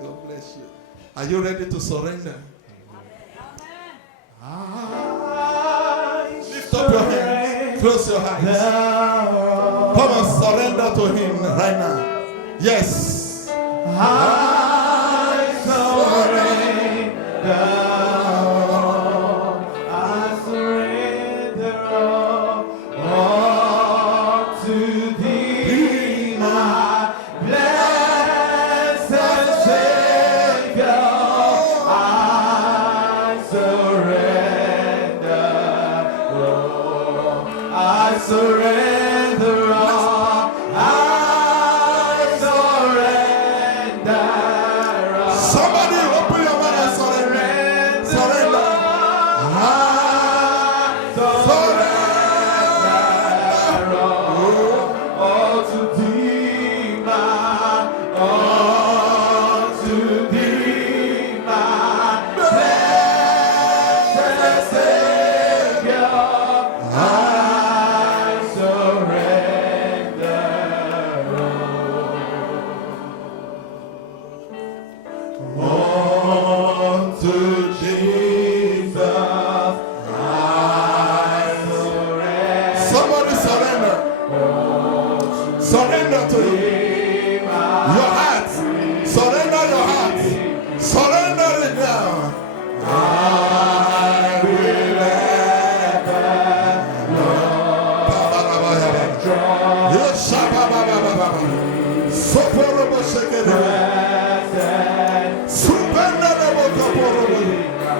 God bless you. Are you ready to surrender? Lift up your hands. Close your eyes. Come and surrender to Him right now. Yes. I surrender all to Thee, my blessed Savior. I surrender all. I surrender all. I surrender all. Somebody open your mouth and surrender. Surrender. All to Thee, my, all to Thee, my blessed Savior. I surrender all to Jesus. I surrender. Somebody surrender. Surrender to Him. Your heart. Surrender your heart. Surrender it now. I will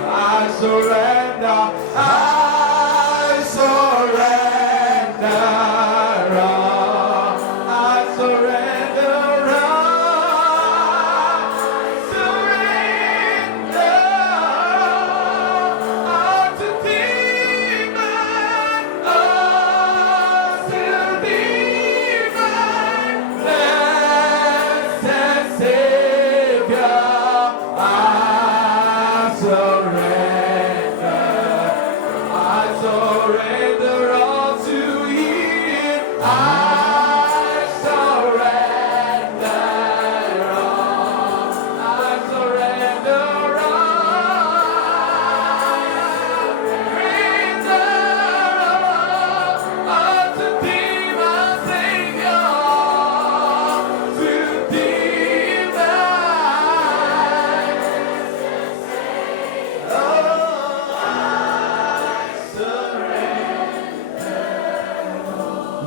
I surrender. I surrender. I surrender. All to Thee, my, all to Thee, my blessed Savior. I surrender.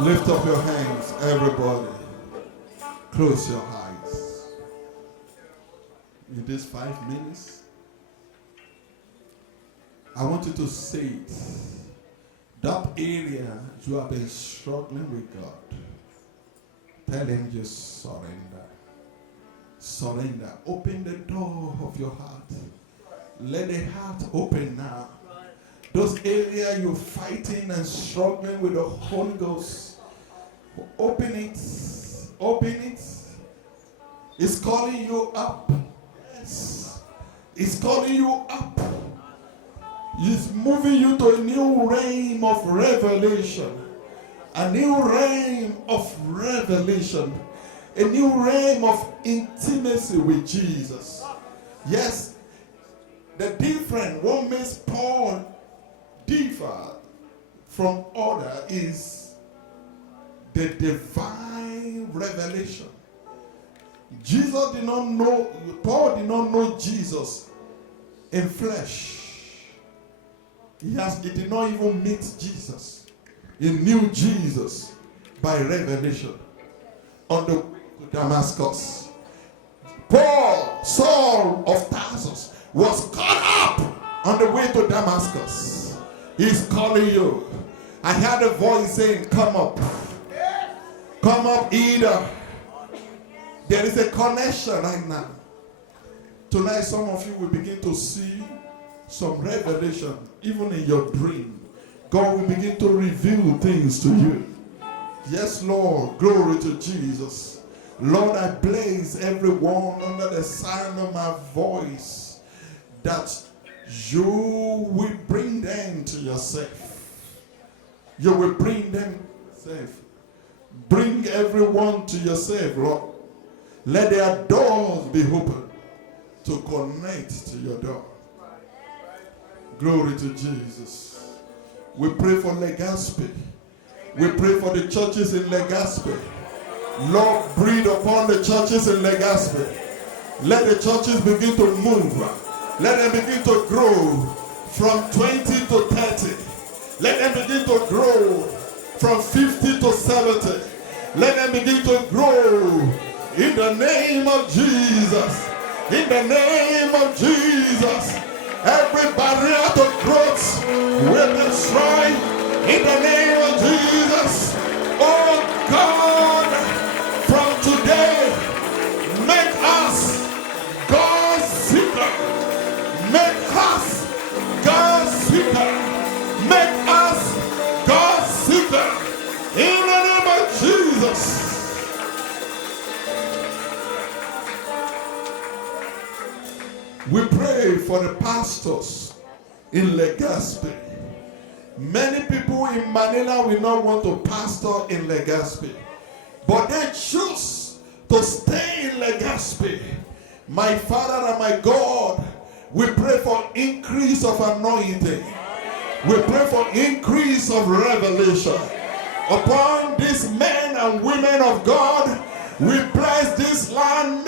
Lift up your hands, everybody. Close your eyes. In these 5 minutes, I want you to say it. That area you have been struggling with God, tell him you surrender. Surrender. Open the door of your heart. Let the heart open now. Those areas you're fighting and struggling with the Holy Ghost, open it. Open it. It's calling you up. Yes. It's calling you up. It's moving you to a new realm of revelation. A new realm of revelation. A new realm of intimacy with Jesus. Yes, the difference, what makes Paul differ from other is the divine revelation. Jesus did not know, Paul did not know Jesus in flesh. He did not even meet Jesus. He knew Jesus by revelation on the way to Damascus. Paul, Saul of Tarsus, was caught up on the way to Damascus. He's calling you. I heard a voice saying, come up. Come up, Ida. There is a connection right now. Tonight, some of you will begin to see some revelation, even in your dream. God will begin to reveal things to you. Yes, Lord, glory to Jesus. Lord, I place everyone under the sound of my voice that you will bring them to yourself. You will bring them to yourself. Bring everyone to yourself, Lord. Let their doors be open to connect to your door. Glory to Jesus. We pray for Legazpi. We pray for the churches in Legazpi. Lord, breathe upon the churches in Legazpi. Let the churches begin to move. Let them begin to grow from 20 to 30. Let them begin to grow from 50 to 70. Let them begin to grow in the name of Jesus. In the name of Jesus. Every barrier to growth will be destroyed in the name of Jesus. Oh God, from today, make us God's seeker. Make us God's seeker. Make us God's seeker. In the name of Jesus. We pray for the pastors in Legazpi. Many people in Manila will not want to pastor in Legazpi, but they choose to stay in Legazpi. My Father and my God, we pray for increase of anointing. We pray for increase of revelation upon these men and women of God. We bless this land.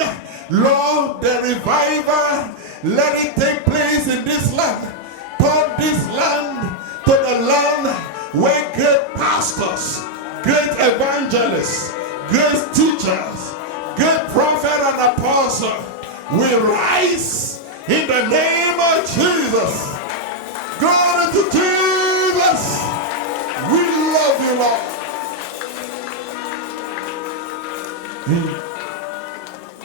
Lord, the revival, let it take place in this land. Turn this land to the land where great pastors, great evangelists, great teachers, great prophet and apostle will rise in the name of Jesus. Glory to Jesus. We love you, Lord.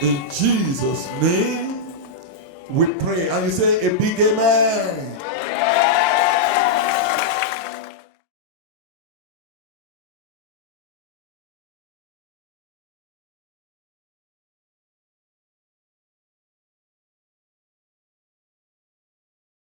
In Jesus' name, we pray. And you say a big amen.